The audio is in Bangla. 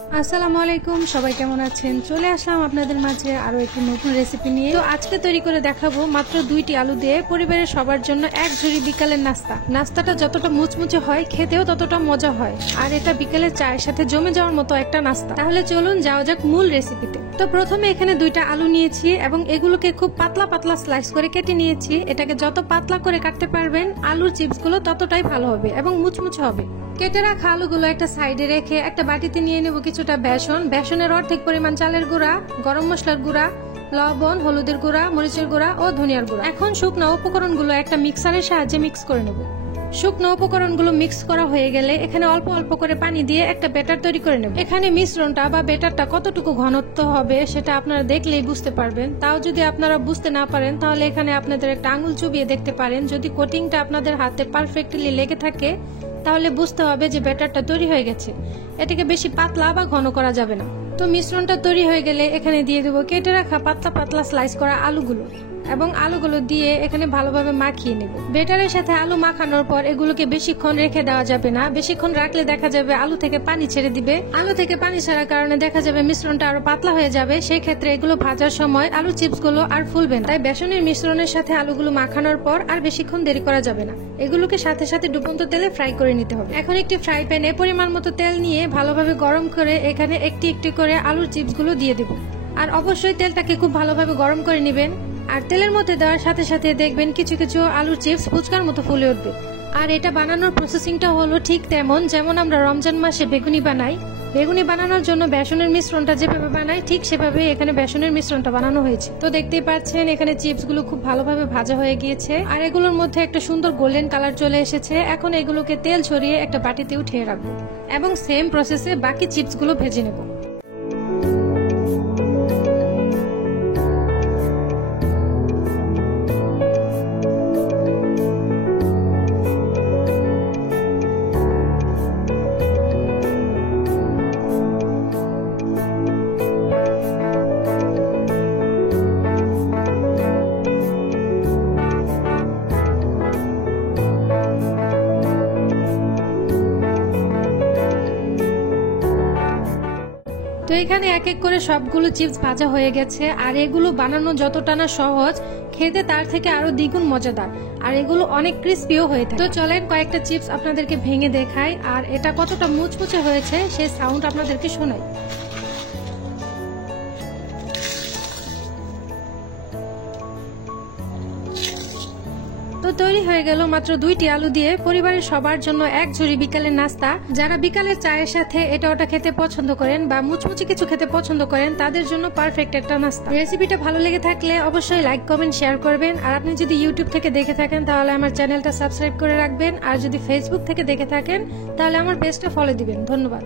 আসসালামু আলাইকুম, সবাই কেমন আছেন? চলে আসলাম আপনাদের মাঝে আরো একটি নতুন রেসিপি নিয়ে। তো আজকে তৈরি করে দেখাবো মাত্র 2টি আলু দিয়ে পরিবারের সবার জন্য এক ঝুড়ি বিকালের নাস্তা। নাস্তাটা যতটা মুচমুচে হয় খেতেও ততটা মজা হয়, আর এটা বিকেলের চায়ের সাথে জমে যাওয়ার মতো একটা নাস্তা। তাহলে চলুন যাওয়া যাক মূল রেসিপিতে। তো প্রথমে এখানে 2টা আলু নিয়েছি এবং এগুলোকে খুব পাতলা পাতলা স্লাইস করে কেটে নিয়েছি। এটাকে যত পাতলা করে কাটতে পারবেন আলুর চিপসগুলো ততটাই ভালো হবে এবং মুচমুচে হবে। কেটে রাখা আলুগুলো একটা সাইডে রেখে একটা বাটিতে নিয়ে নেব কিছুটা বেসনের অর্ধেক পরিমাণ চালের গুঁড়া, গরম মশলার গুঁড়া, লবণ, হলুদের গুঁড়া, মরিচের গুঁড়া ও ধনিয়ার গুঁড়া। এখন শুকনো উপকরণগুলো একটা মিক্সারের সাহায্যে মিক্স করে নেব। শুকনো উপকরণগুলো মিক্স করা হয়ে গেলে এখানে অল্প অল্প করে পানি দিয়ে একটা ব্যাটার তৈরি করে নেব। এখানে মিশ্রণটা বা ব্যাটারটা কতটুকু ঘনত্ব হবে সেটা আপনারা দেখলেই বুঝতে পারবেন। তাও যদি আপনারা বুঝতে না পারেন তাহলে এখানে আপনাদের একটা আঙুল চুবিয়ে দেখতে পারেন। যদি কোটিংটা আপনাদের হাতে পারফেক্টলি লেগে থাকে তাহলে বুঝতে হবে যে ব্যাটারটা তৈরি হয়ে গেছে। এটাকে বেশি পাতলা বা ঘন করা যাবে না। তো মিশ্রণটা তৈরি হয়ে গেলে এখানে দিয়ে দেবো কেটে রাখা পাতলা পাতলা স্লাইস করা আলুগুলো এবং আলুগুলো দিয়ে এখানে ভালোভাবে মাখিয়ে নেব। ব্যাটারের সাথে আলু মাখানোর পর এগুলোকে বেশিক্ষণ রেখে দেওয়া যাবে না। বেশিক্ষণ রাখলে দেখা যাবে আলু থেকে পানি ছেড়ে দিবে। আলু থেকে পানি ছাড়ার কারণে দেখা যাবে মিশ্রণটা আরো পাতলা হয়ে যাবে। সেই ক্ষেত্রে এগুলো ভাজার সময় আলু চিপসগুলো আর ফুলবে না। তাই বেসনের মিশ্রণের সাথে আলুগুলো মাখানোর পর আর বেশিক্ষণ দেরি করা যাবে না। এগুলোকে সাথে সাথে ডুবন্ত তেলে ফ্রাই করে নিতে হবে। এখন একটি ফ্রাই প্যানে পরিমাণ মতো তেল নিয়ে ভালোভাবে গরম করে এখানে একটি একটি করে আলুর চিপসগুলো দিয়ে দেব। আর অবশ্যই তেলটাকে খুব ভালোভাবে গরম করে নেবেন। আর তেলের মধ্যে দেওয়ার সাথে সাথে দেখবেন কিছু কিছু আলুর চিপস ফুচকার মতো ফুলে উঠবে। আর এটা বানানোর প্রসেসিংটা হলো ঠিক যেমন আমরা রমজান মাসে বেগুনি বানাই। বেগুনি বানানোর জন্য বেসনের মিশ্রণটা যেভাবে বানাই ঠিক সেভাবে এখানে বেসনের মিশ্রণটা বানানো হয়েছে। তো দেখতেই পাচ্ছেন এখানে চিপসগুলো খুব ভালোভাবে ভাজা হয়ে গিয়েছে আর এগুলোর মধ্যে একটা সুন্দর গোল্ডেন কালার চলে এসেছে। এখন এগুলোকে তেল ছড়িয়ে একটা বাটিতে উঠিয়ে রাখবো এবং সেম প্রসেসে বাকি চিপসগুলো ভেজে নেব। তো এখানে এক এক করে সবগুলো চিপস ভাজা হয়ে গেছে আর এগুলো বানানো যতটা না সহজ খেতে তার থেকে আরো দ্বিগুণ মজাদার। আর এগুলো অনেক ক্রিস্পিও হয়ে থাকে। তো চলেন কয়েকটা চিপস আপনাদেরকে ভেঙে দেখাই আর এটা কতটা মুচমুচে হয়েছে সেই সাউন্ড আপনাদেরকে শোনাই। তো তৈরি হয়ে গেল মাত্র 2টি আলু দিয়ে পরিবারের সবার জন্য এক ঝুড়ি বিকালের নাস্তা। যারা বিকালের চায়ের সাথে এটা ওটা খেতে পছন্দ করেন বা মুচমুচে কিছু খেতে পছন্দ করেন তাদের জন্য পারফেক্ট একটা নাস্তা। রেসিপিটা ভালো লেগে থাকলে অবশ্যই লাইক কমেন্ট শেয়ার করবেন। আর আপনি যদি ইউটিউব থেকে দেখে থাকেন তাহলে আমার চ্যানেলটা সাবস্ক্রাইব করে রাখবেন। আর যদি ফেসবুক থেকে দেখে থাকেন তাহলে আমার পেজটা ফলো দিবেন। ধন্যবাদ।